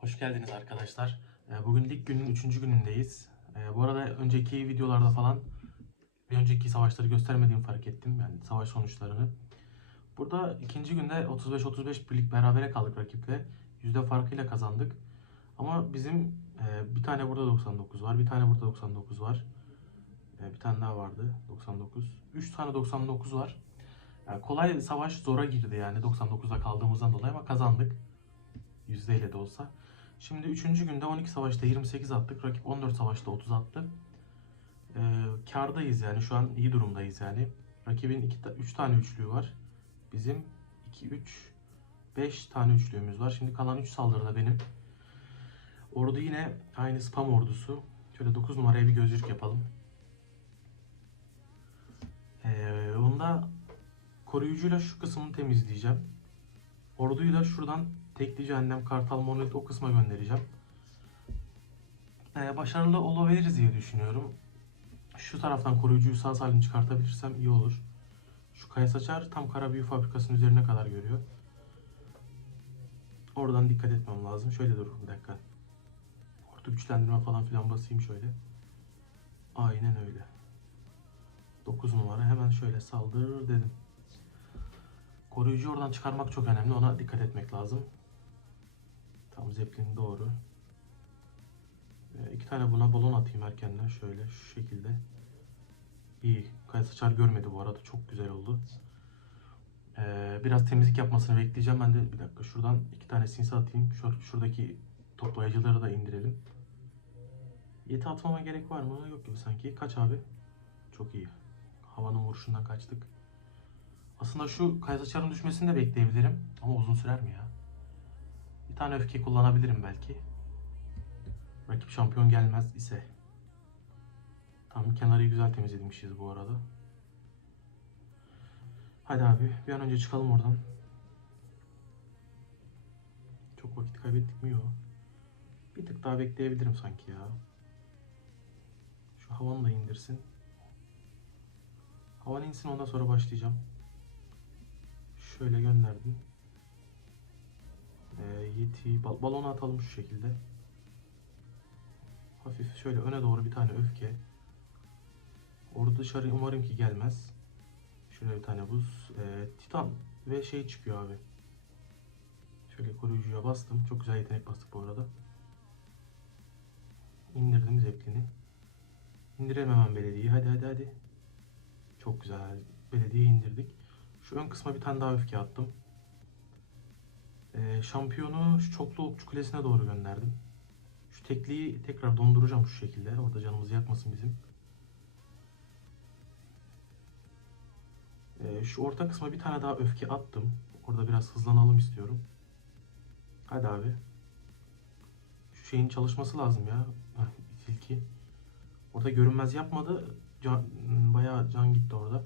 Hoş geldiniz arkadaşlar. Ee, Bugün lig günün 3. günündeyiz. Ee, Bu arada önceki videolarda falan bir önceki savaşları göstermediğimi fark ettim. Yani savaş sonuçlarını. Burada ikinci günde 35-35 birlik berabere kaldık rakiple. Yüzde farkıyla kazandık. Ama bizim e, bir tane burada 99 var. Bir tane burada 99 var. E, Bir tane daha vardı 99. 3 tane 99 var. Yani kolay savaş zora girdi yani 99'da kaldığımızdan dolayı ama kazandık. Yüzdeyle de olsa. Şimdi 3. günde 12 savaşta 28 attık. Rakip 14 savaşta 30 attı. Ee, kardayız yani şu an iyi durumdayız yani. Rakibin 3 tane üçlüğü var. Bizim 2, 3, 5 tane üçlüğümüz var. Şimdi kalan 3 saldırıda benim. Ordu yine aynı spam ordusu. Şöyle 9 numaraya bir gözlük yapalım. Ee, onda koruyucuyla şu kısmını temizleyeceğim. Orduyu da şuradan tekli cehennem kartal monolit o kısma göndereceğim. Ee, başarılı olabiliriz diye düşünüyorum. Şu taraftan koruyucuyu sağ salim çıkartabilirsem iyi olur. Şu kaya saçar tam kara büyü fabrikasının üzerine kadar görüyor. Oradan dikkat etmem lazım. Şöyle dur bir dakika. Orta güçlendirme falan filan basayım şöyle. Aynen öyle. 9 numara hemen şöyle saldır dedim. Koruyucu oradan çıkarmak çok önemli. Ona dikkat etmek lazım. Tam zeplin doğru. Ee, iki tane buna balon atayım erkenden. Şöyle şu şekilde. İyi. Kaya saçar görmedi bu arada. Çok güzel oldu. Ee, biraz temizlik yapmasını bekleyeceğim. Ben de bir dakika şuradan iki tane sinsi atayım. Şu, şuradaki toplayıcıları da indirelim. Yeti atmama gerek var mı? Yok gibi sanki. Kaç abi? Çok iyi. Havanın vuruşundan kaçtık. Aslında şu Kaysaçar'ın düşmesini de bekleyebilirim. Ama uzun sürer mi ya? Bir tane öfke kullanabilirim belki. Rakip şampiyon gelmez ise. Tam kenarıyı güzel temizlemişiz bu arada. Hadi abi bir an önce çıkalım oradan. Çok vakit kaybettik mi? Yok. Bir tık daha bekleyebilirim sanki ya. Şu havanı da indirsin. Havan insin ondan sonra başlayacağım. Şöyle gönderdim. Ee, Yeti bal balonu atalım şu şekilde. Hafif şöyle öne doğru bir tane öfke. Orada dışarı umarım ki gelmez. Şöyle bir tane buz. Ee, Titan ve şey çıkıyor abi. Şöyle koruyucuya bastım. Çok güzel yetenek bastık bu arada. İndirdim zeplini. İndirelim hemen belediyeyi. Hadi hadi hadi. Çok güzel. Belediye indirdik. Şu ön kısma bir tane daha öfke attım. Ee, şampiyonu şu çoklu okçu kulesine doğru gönderdim. Şu tekliği tekrar donduracağım şu şekilde. Orada canımızı yakmasın bizim. Ee, şu orta kısma bir tane daha öfke attım. Orada biraz hızlanalım istiyorum. Hadi abi. Şu şeyin çalışması lazım ya. Tilki. Orada görünmez yapmadı. Can, bayağı can gitti orada.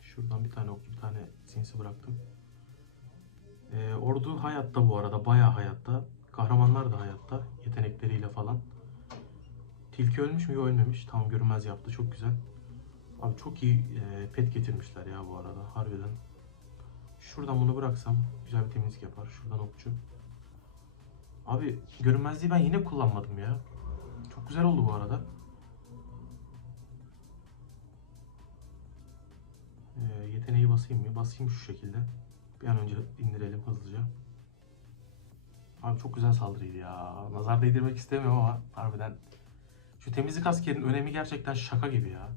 Şuradan bir tane okçu, bir tane sinsi bıraktım. Ee, ordu hayatta bu arada, bayağı hayatta. Kahramanlar da hayatta, yetenekleriyle falan. Tilki ölmüş mü? Yok ölmemiş. Tamam görünmez yaptı, çok güzel. Abi çok iyi e, pet getirmişler ya bu arada, harbiden. Şuradan bunu bıraksam güzel bir temizlik yapar. Şuradan okçu. Abi görünmezliği ben yine kullanmadım ya. Çok güzel oldu bu arada. Basayım mı? Basayım şu şekilde. Bir an önce indirelim hızlıca. Abi çok güzel saldırıydı ya. Nazar değdirmek istemiyorum ama harbiden. Şu temizlik askerinin önemi gerçekten şaka gibi ya.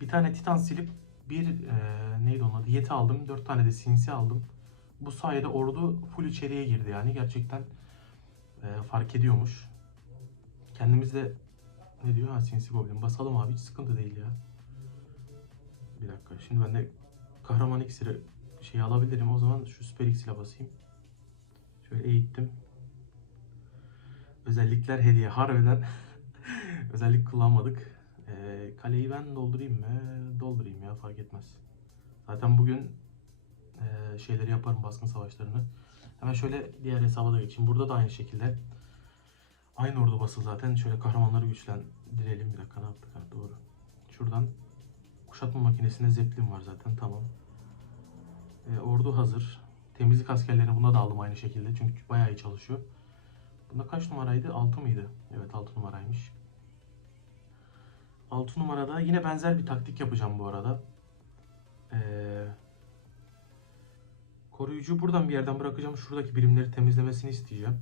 Bir tane titan silip bir e, neydi onun adı? Yeti aldım. Dört tane de sinsi aldım. Bu sayede ordu full içeriye girdi yani. Gerçekten e, fark ediyormuş. Kendimiz de ne diyor? Ha sinsi goblin. Basalım abi hiç sıkıntı değil ya. Bir dakika. Şimdi ben de kahraman iksiri şey alabilirim. O zaman şu süper iksire basayım. Şöyle eğittim. Özellikler hediye. Harbiden özellik kullanmadık. Ee, kaleyi ben doldurayım mı? Doldurayım ya fark etmez. Zaten bugün e, şeyleri yaparım baskın savaşlarını. Hemen şöyle diğer hesaba da geçeyim. Burada da aynı şekilde Aynı ordu bası zaten. Şöyle kahramanları güçlendirelim. Bir dakika ne yaptık? Ha, doğru. Şuradan kuşatma makinesinde zeplin var zaten. Tamam. Ee, ordu hazır. Temizlik askerlerini buna da aldım aynı şekilde. Çünkü bayağı iyi çalışıyor. Bunda kaç numaraydı? 6 mıydı? Evet 6 numaraymış. 6 numarada yine benzer bir taktik yapacağım bu arada. Ee, koruyucu buradan bir yerden bırakacağım. Şuradaki birimleri temizlemesini isteyeceğim.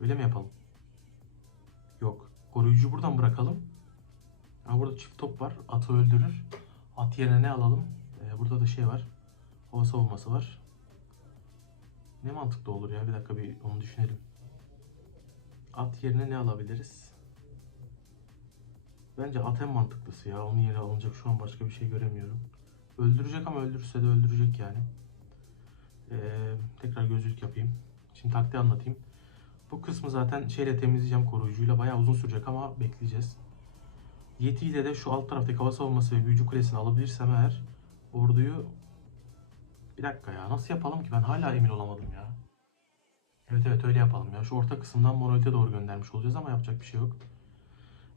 Öyle mi yapalım? Yok. Koruyucu buradan bırakalım. Ha, burada çift top var. Atı öldürür. At yerine ne alalım? Ee, burada da şey var. Hava savunması var. Ne mantıklı olur ya? Bir dakika bir onu düşünelim. At yerine ne alabiliriz? Bence at en mantıklısı ya. Onun yerine alınacak şu an başka bir şey göremiyorum. Öldürecek ama öldürürse de öldürecek yani. Ee, tekrar gözlük yapayım. Şimdi taktiği anlatayım. Bu kısmı zaten şeyle temizleyeceğim koruyucuyla. Bayağı uzun sürecek ama bekleyeceğiz. Yeti ile de şu alt taraftaki hava savunması ve büyücü kulesini alabilirsem eğer orduyu bir dakika ya nasıl yapalım ki ben hala emin olamadım ya. Evet evet öyle yapalım ya. Şu orta kısımdan monolite doğru göndermiş olacağız ama yapacak bir şey yok.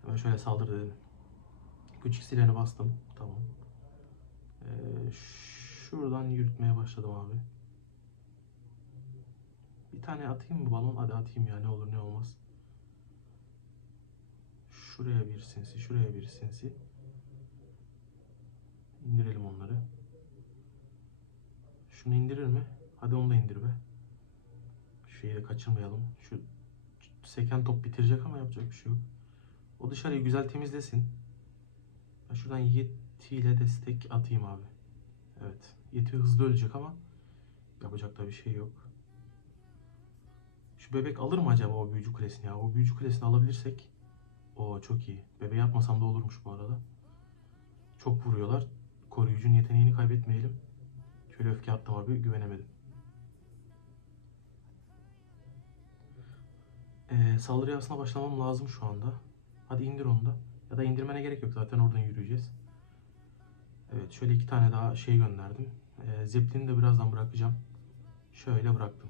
Hemen şöyle saldır dedim. Küçük sileni bastım. Tamam. Ee, şuradan yürütmeye başladım abi. Bir tane atayım mı balon? Hadi atayım ya ne olur ne olmaz. Şuraya bir sinsi, şuraya bir sinsi. İndirelim onları. Şunu indirir mi? Hadi onu da indir be. Şeyi de kaçırmayalım. Şu seken top bitirecek ama yapacak bir şey yok. O dışarıyı güzel temizlesin. Ben şuradan Yeti ile destek atayım abi. Evet. Yeti hızlı ölecek ama yapacak da bir şey yok. Şu bebek alır mı acaba o büyücü kulesini ya? O büyücü kulesini alabilirsek o çok iyi. Bebeği atmasam da olurmuş bu arada. Çok vuruyorlar. Koruyucunun yeteneğini kaybetmeyelim. Şöyle öfke attım abi güvenemedim. Ee, saldırı aslında başlamam lazım şu anda. Hadi indir onu da. Ya da indirmene gerek yok zaten oradan yürüyeceğiz. Evet şöyle iki tane daha şey gönderdim. Ee, Zeppelin'i de birazdan bırakacağım. Şöyle bıraktım.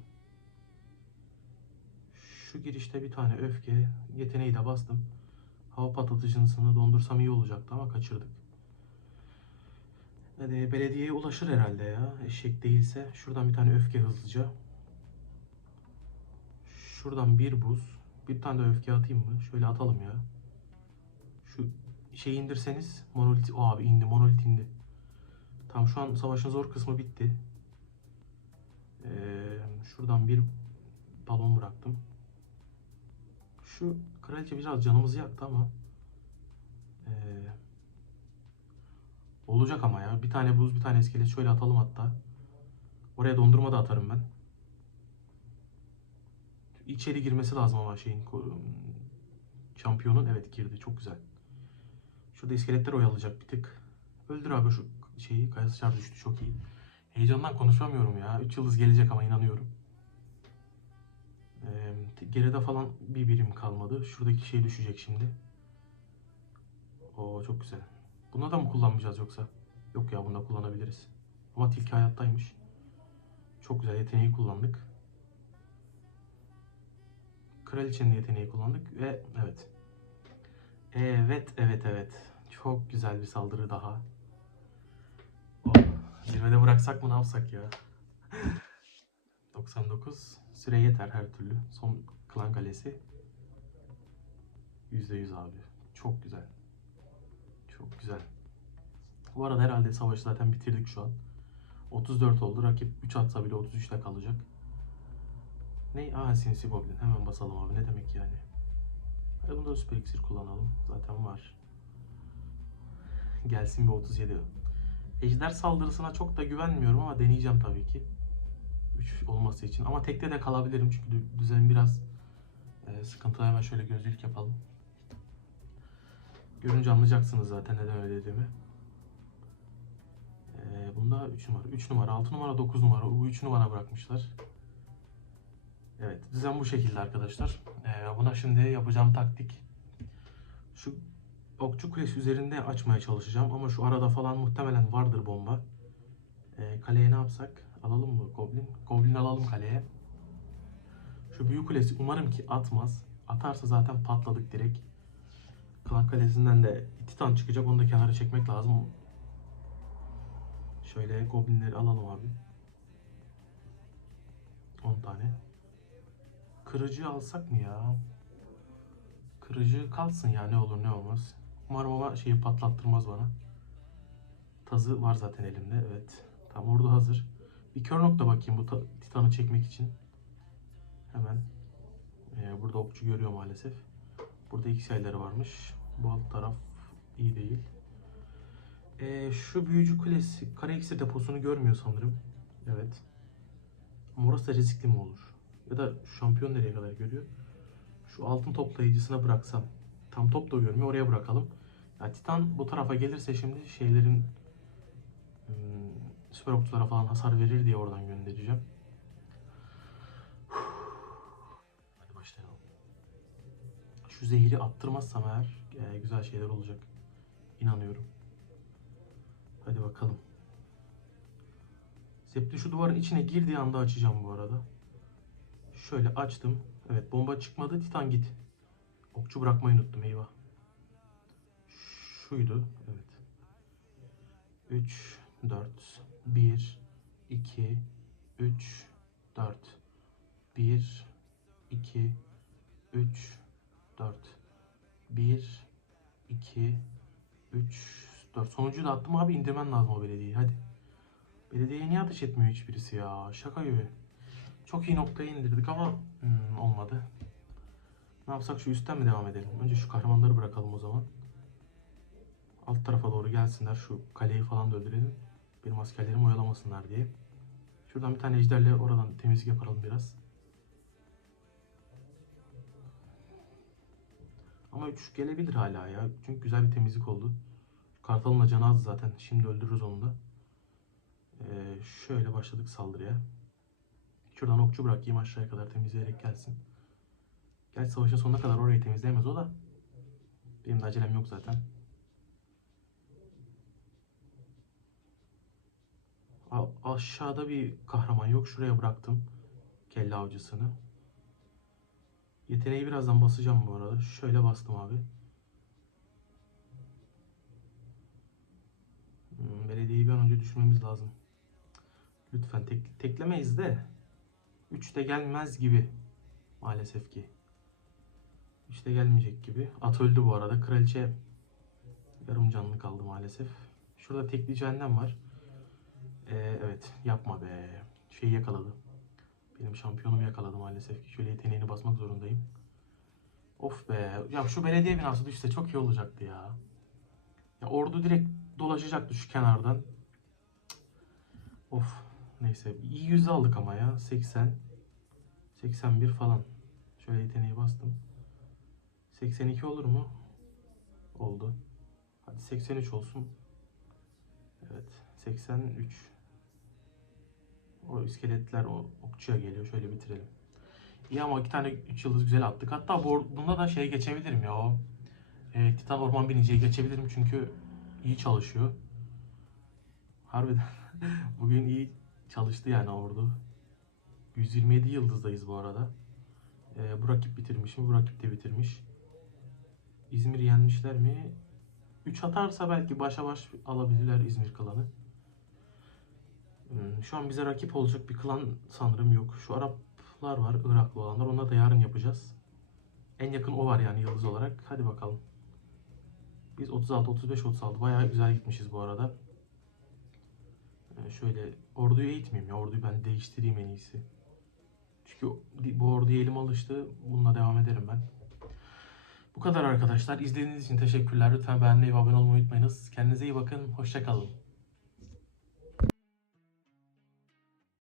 Şu girişte bir tane öfke yeteneği de bastım. Hava patlatıcısını dondursam iyi olacaktı ama kaçırdık. Hadi belediyeye ulaşır herhalde ya. Eşek değilse. Şuradan bir tane öfke hızlıca. Şuradan bir buz. Bir tane de öfke atayım mı? Şöyle atalım ya. Şu şeyi indirseniz. Monolit. O abi indi. Monolit indi. Tamam şu an savaşın zor kısmı bitti. Ee, şuradan bir balon bıraktım. Şu kraliçe biraz canımızı yaktı ama ee, olacak ama ya. Bir tane buz, bir tane iskelet şöyle atalım hatta. Oraya dondurma da atarım ben. İçeri girmesi lazım ama şeyin şampiyonun evet girdi. Çok güzel. Şurada iskeletler oyalayacak bir tık. Öldür abi şu şeyi. Kayası çar düştü. Çok iyi. Heyecandan konuşamıyorum ya. 3 yıldız gelecek ama inanıyorum. Ee, geride falan bir birim kalmadı. Şuradaki şey düşecek şimdi. Oo çok güzel. Buna da mı kullanmayacağız yoksa? Yok ya bunda kullanabiliriz. Ama tilki hayattaymış. Çok güzel yeteneği kullandık. Kraliçenin yeteneği kullandık ve evet. Evet, evet, evet. Çok güzel bir saldırı daha. Oh, zirvede bıraksak mı ne yapsak ya? 99 süre yeter her türlü. Son klan kalesi. %100 abi. Çok güzel. Çok güzel. Bu arada herhalde savaşı zaten bitirdik şu an. 34 oldu. Rakip 3 atsa bile 33'te kalacak. Ne? Aa sinsi goblin. Hemen basalım abi. Ne demek yani? Hadi bunda da süper iksir kullanalım. Zaten var. Gelsin bir 37. Ejder saldırısına çok da güvenmiyorum ama deneyeceğim tabii ki. 3 olması için. Ama tekte de kalabilirim çünkü dü- düzen biraz e, sıkıntılı. Hemen şöyle gözlük yapalım. Görünce anlayacaksınız zaten neden öyle dediğimi. E, bunda 3 numara, 3 numara, 6 numara, 9 numara. Bu 3 numara bırakmışlar. Evet, düzen bu şekilde arkadaşlar. E, buna şimdi yapacağım taktik. Şu okçu kulesi üzerinde açmaya çalışacağım ama şu arada falan muhtemelen vardır bomba. E, kaleye ne yapsak? Alalım mı Goblin? Goblin alalım kaleye. Şu büyük kulesi umarım ki atmaz. Atarsa zaten patladık direkt. Klan Kalesi'nden de Titan çıkacak. Onu da kenara çekmek lazım. Şöyle goblinleri alalım abi. 10 tane. Kırıcı alsak mı ya? Kırıcı kalsın ya ne olur ne olmaz. Umarım ama şeyi patlattırmaz bana. Tazı var zaten elimde evet. Tam orada hazır. Bir kör nokta bakayım bu ta- titanı çekmek için. Hemen. Ee, burada okçu görüyor maalesef. Burada iki sayıları varmış. Bu alt taraf iyi değil. Ee, şu büyücü kulesi kare iksir deposunu görmüyor sanırım. Evet. Ama orası da riskli mi olur? Ya da şampiyon nereye kadar görüyor? Şu altın toplayıcısına bıraksam. Tam top da görmüyor. Oraya bırakalım. Ya Titan bu tarafa gelirse şimdi şeylerin hmm, süper okçulara falan hasar verir diye oradan göndereceğim. Hadi başlayalım. Şu zehri attırmazsam eğer e, güzel şeyler olacak. İnanıyorum. Hadi bakalım. Septi şu duvarın içine girdiği anda açacağım bu arada. Şöyle açtım. Evet bomba çıkmadı. Titan git. Okçu bırakmayı unuttum eyvah. Şuydu. Evet. 3, 4, 1, 2, 3, 4, 1, 2, 3, 4, 1, 2, 3, 4. Sonuncuyu da attım abi indirmen lazım o belediyeyi hadi. Belediyeye niye ateş etmiyor hiçbirisi ya? Şaka gibi. Çok iyi noktaya indirdik ama hmm, olmadı. Ne yapsak şu üstten mi devam edelim? Önce şu kahramanları bırakalım o zaman. Alt tarafa doğru gelsinler. Şu kaleyi falan da öldürelim. Benim askerlerim oyalamasınlar diye. Şuradan bir tane ejderle oradan temizlik yapalım biraz. Ama 3 gelebilir hala ya. Çünkü güzel bir temizlik oldu. Kartalın da canı az zaten. Şimdi öldürürüz onu da. Ee, şöyle başladık saldırıya. Şuradan okçu bırakayım aşağıya kadar temizleyerek gelsin. Gerçi savaşın sonuna kadar orayı temizleyemez o da. Benim de acelem yok zaten. A- aşağıda bir kahraman yok. Şuraya bıraktım. Kelle avcısını. Yeteneği birazdan basacağım bu arada. Şöyle bastım abi. Hmm, belediyeyi bir an önce düşürmemiz lazım. Lütfen tek, teklemeyiz de. 3 de gelmez gibi. Maalesef ki. 3 de gelmeyecek gibi. At öldü bu arada. Kraliçe yarım canlı kaldı maalesef. Şurada tekli cehennem var. Ee, evet yapma be. Şeyi yakaladı. Benim şampiyonumu yakaladı maalesef ki. Şöyle yeteneğini basmak zorundayım. Of be. Ya şu belediye binası düşse çok iyi olacaktı ya. Ya ordu direkt dolaşacaktı şu kenardan. Of. Neyse. iyi yüzde aldık ama ya. 80. 81 falan. Şöyle yeteneği bastım. 82 olur mu? Oldu. Hadi 83 olsun. Evet. 83. O iskeletler o okçuya geliyor. Şöyle bitirelim. İyi ama iki tane 3 yıldız güzel attık. Hatta bu, bunda da şey geçebilirim ya. O, e, Titan Orman Binici'ye geçebilirim çünkü iyi çalışıyor. Harbiden bugün iyi çalıştı yani ordu. 127 yıldızdayız bu arada. E, bu rakip bitirmiş mi? Bu rakip de bitirmiş. İzmir yenmişler mi? 3 atarsa belki başa baş alabilirler İzmir klanı. Hmm, Şu an bize rakip olacak bir klan sanırım yok. Şu Araplar var, Iraklı olanlar. Onları da yarın yapacağız. En yakın o var yani yıldız olarak. Hadi bakalım. Biz 36, 35, 36. Bayağı güzel gitmişiz bu arada. Ee, şöyle orduyu eğitmeyeyim ya. Orduyu ben değiştireyim en iyisi. Çünkü bu orduya elim alıştı. Bununla devam ederim ben. Bu kadar arkadaşlar. İzlediğiniz için teşekkürler. Lütfen beğenmeyi ve abone olmayı unutmayınız. Kendinize iyi bakın. Hoşçakalın.